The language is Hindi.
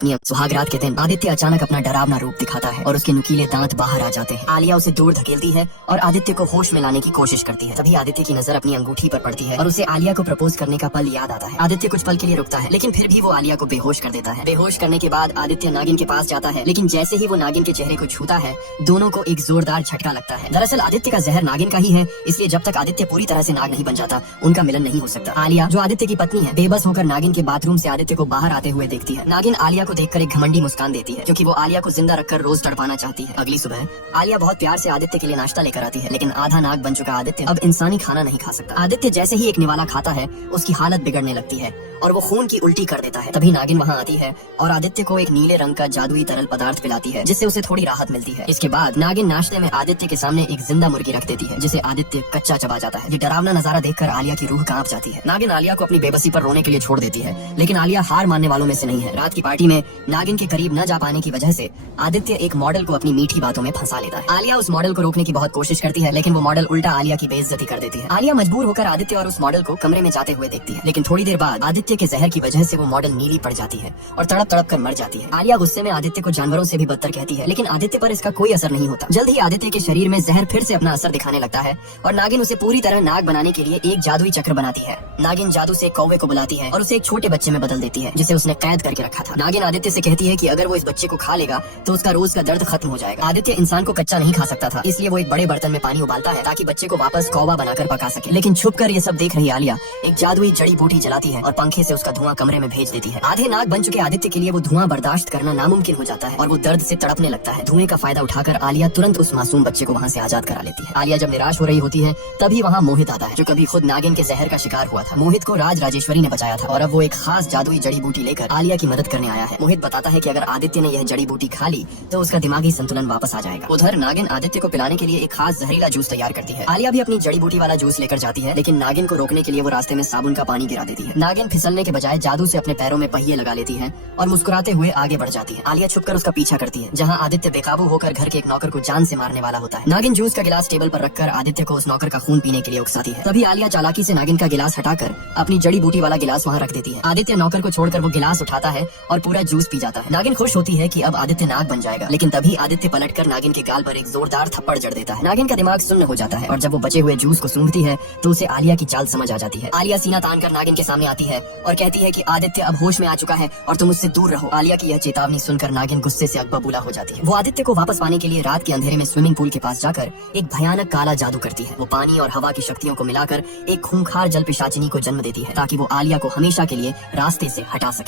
सुहाग रात के दिन आदित्य अचानक अपना डरावना रूप दिखाता है और उसके नुकीले दांत बाहर आ जाते हैं। आलिया उसे दूर धकेलती है और आदित्य को होश में लाने की कोशिश करती है। तभी आदित्य की नजर अपनी अंगूठी पर पड़ती है और उसे आलिया को प्रपोज करने का पल याद आता है। आदित्य कुछ पल के लिए रुकता है, लेकिन फिर भी वो आलिया को बेहोश कर देता है। बेहोश करने के बाद आदित्य नागिन के पास जाता है, लेकिन जैसे ही वो नागिन के चेहरे को छूता है, दोनों को एक जोरदार झटका लगता है। दरअसल आदित्य का जहर नागिन का ही है, इसलिए जब तक आदित्य पूरी तरह से नाग नहीं बन जाता, उनका मिलन नहीं हो सकता। आलिया, जो आदित्य की पत्नी है, बेबस होकर नागिन के बाथरूम से आदित्य को बाहर आते हुए देखती है। नागिन आलिया को देखकर एक घमंडी मुस्कान देती है, क्योंकि वो आलिया को जिंदा रखकर रोज तड़पाना चाहती है। अगली सुबह आलिया बहुत प्यार से आदित्य के लिए नाश्ता लेकर आती है, लेकिन आधा नाग बन चुका आदित्य अब इंसानी खाना नहीं खा सकता। आदित्य जैसे ही एक निवाला खाता है, उसकी हालत बिगड़ने लगती है और वो खून की उल्टी कर देता है। तभी नागिन वहाँ आती है और आदित्य को एक नीले रंग का जादुई तरल पदार्थ पिलाती है, जिससे उसे थोड़ी राहत मिलती है। इसके बाद नागिन नाश्ते में आदित्य के सामने एक जिंदा मुर्गी रख देती है, जिसे आदित्य कच्चा चबा जाता है। ये डरावना नजारा देखकर आलिया की रूह कांप जाती है। नागिन आलिया को अपनी बेबसी पर रोने के लिए छोड़ देती है, लेकिन आलिया हार मानने वालों में से नहीं है। रात की पार्टी में नागिन के करीब न जा पाने की वजह से आदित्य एक मॉडल को अपनी मीठी बातों में फंसा लेता है। आलिया उस मॉडल को रोकने की बहुत कोशिश करती है, लेकिन वो मॉडल उल्टा आलिया की बेइज्जती कर देती है। आलिया मजबूर होकर आदित्य और उस मॉडल को कमरे में जाते हुए देखती है, लेकिन थोड़ी देर बाद आदित्य के जहर की वजह से वो मॉडल नीली पड़ जाती है और तड़प तड़प कर मर जाती है। आलिया गुस्से में आदित्य को जानवरों से भी बदतर कहती है, लेकिन आदित्य पर इसका कोई असर नहीं होता। जल्द ही आदित्य के शरीर में जहर फिर से अपना असर दिखाने लगता है और नागिन उसे पूरी तरह नाग बनाने के लिए एक जादुई चक्र बनाती है। नागिन जादू से कौवे को बुलाती है और उसे एक छोटे बच्चे में बदल देती है, जिसे उसने कैद करके रखा था। नागिन आदित्य से कहती है कि अगर वो इस बच्चे को खा लेगा तो उसका रोज का दर्द खत्म हो जाएगा। आदित्य इंसान को कच्चा नहीं खा सकता था, इसलिए वो एक बड़े बर्तन में पानी उबालता है ताकि बच्चे को वापस कौवा बनाकर पका सके। लेकिन छुपकर ये सब देख रही आलिया एक जादुई जड़ी बूटी जलाती है और पंखे से उसका धुआं कमरे में भेज देती है। आधे नाग बन चुके आदित्य के लिए वो धुआं बर्दाश्त करना नामुमकिन हो जाता है और वो दर्द से तड़पने लगता है। धुएं का फायदा उठाकर आलिया तुरंत उस मासूम बच्चे को वहाँ से आजाद करा लेती है। आलिया जब निराश हो रही होती है, तभी वहाँ मोहित आता है, जो कभी खुद नागिन के जहर का शिकार हुआ था। मोहित को राज राजेश्वरी ने बचाया था और अब वो एक खास जादुई जड़ी बूटी लेकर आलिया की मदद करने आया है। मोहित बताता है कि अगर आदित्य ने यह जड़ी बूटी खा ली तो उसका दिमागी संतुलन वापस आ जाएगा। उधर नागिन आदित्य को पिलाने के लिए एक खास जहरीला जूस तैयार करती है। आलिया भी अपनी जड़ी बूटी वाला जूस लेकर जाती है, लेकिन नागिन को रोकने के लिए वो रास्ते में साबुन का पानी गिरा देती है। नागिन फिसलने के बजाय जादू से अपने पैरों में पहिए लगा लेती है और मुस्कुराते हुए आगे बढ़ जाती है। आलिया छुपकर उसका पीछा करती है, जहाँ आदित्य बेकाबू होकर घर के एक नौकर को जान से मारने वाला होता है। नागिन जूस का गिलास टेबल पर रखकर आदित्य को उस नौकर का खून पीने के लिए उकसाती है। तभी आलिया चालाकी से नागिन का गिलास हटाकर अपनी जड़ी बूटी वाला गिलास वहाँ रख देती है। आदित्य नौकर को छोड़कर वो गिलास उठाता है और पूरा जूस पी जाता है। नागिन खुश होती है कि अब आदित्य नाग बन जाएगा, लेकिन तभी आदित्य पलटकर नागिन के गाल पर एक जोरदार थप्पड़ जड़ देता है। नागिन का दिमाग सुन्न हो जाता है और जब वो बचे हुए जूस को सूंघती है तो उसे आलिया की चाल समझ आ जाती है। आलिया सीना तानकर नागिन के सामने आती है और कहती है कि आदित्य अब होश में आ चुका है और तुम उससे दूर रहो। आलिया की यह चेतावनी सुनकर नागिन गुस्से से अगबबूला हो जाती है। वो आदित्य को वापस पाने के लिए रात के अंधेरे में स्विमिंग पूल के पास जाकर एक भयानक काला जादू करती है। वो पानी और हवा की शक्तियों को मिलाकर एक खूंखार जल पिशाचिनी को जन्म देती है, ताकि वो आलिया को हमेशा के लिए रास्ते से हटा सके।